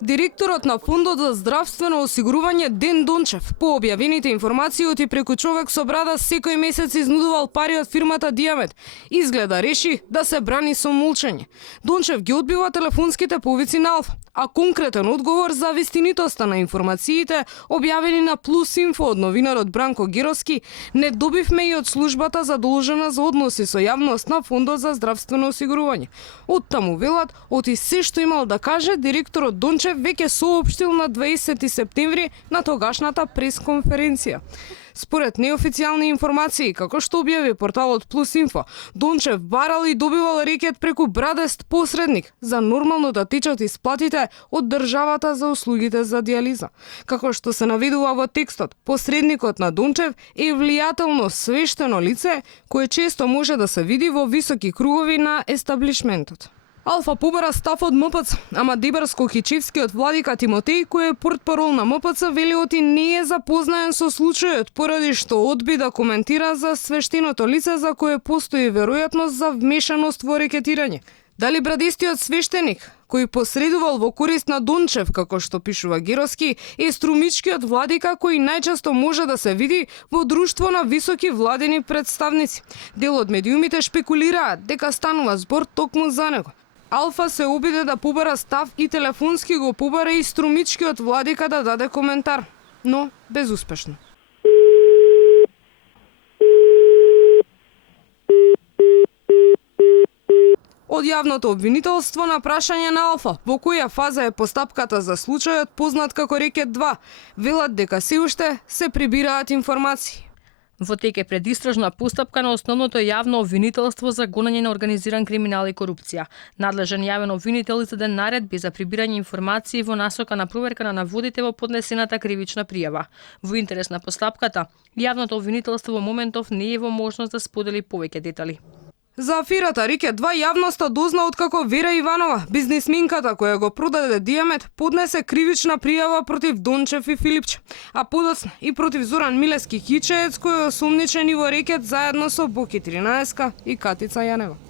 Директорот на Фондот за здравствено осигурување Ден Дончев по објавените информации и преку човек со брада секој месец изнудувал пари од фирмата Диамет, изгледа реши да се брани со молчење. Дончев ги одбива телефонските повици на Алфа, а конкретен одговор за вистинитоста на информациите објавени на Плюс Инфо од новинарот Бранко Геровски не добивме и од службата задолжена за односи со јавност на Фондот за здравствено осигурување. Оттаму велат, оти се што имал да каже, директорот Дончев веќе соопштил на 20 септември на тогашната пресконференција. Според неофицијални информации, како што објави порталот Плюс Инфо, Дончев барал и добивал рекет преку брадест посредник за нормално да течат исплатите од државата за услугите за диализа. Како што се наведува во текстот, посредникот на Дончев е влијателно свештено лице кое често може да се види во високи кругови на естаблишментот. Алфа побара став од МПЦ, ама Дебарско-Хичевскиот владика Тимотеј, кој е портпарол на МПЦ, вели оти не е запознаен со случајот, поради што одби да коментира за свештеното лице за кое постои веројатност за вмешаност во рекетирање. Дали брадистиот свештеник, кој посредувал во корист на Дончев, како што пишува Геровски, е струмичкиот владика кој најчесто може да се види во друштво на високи владени представници. Дел од медиумите шпекулираат дека станува збор токму за него. Алфа се обиде да побара став и телефонски го побара и струмичкиот владика да даде коментар, но безуспешно. Од јавното обвинителство на прашање на Алфа, во која фаза е постапката за случајот познат како Рекет 2, велат дека се уште се прибираат информации. Во тек е предистражна постапка на основното јавно обвинителство за гонење на организиран криминал и корупција. Надлежен јавен обвинител издаде наредби за прибирање информации во насока на проверка на наводите во поднесената кривична пријава. Во интерес на постапката, јавното обвинителство во моментов не е во можност да сподели повеќе детали. За аферата Рекет 2 јавноста дозна откако Вера Иванова, бизнисменката која го продаде Диамет, поднесе кривична пријава против Дончев и Филипче, а подоцна и против Зоран Милевски Кичеец кој е осомничен и во Рекет заедно со Боки 13 и Катица Јанева.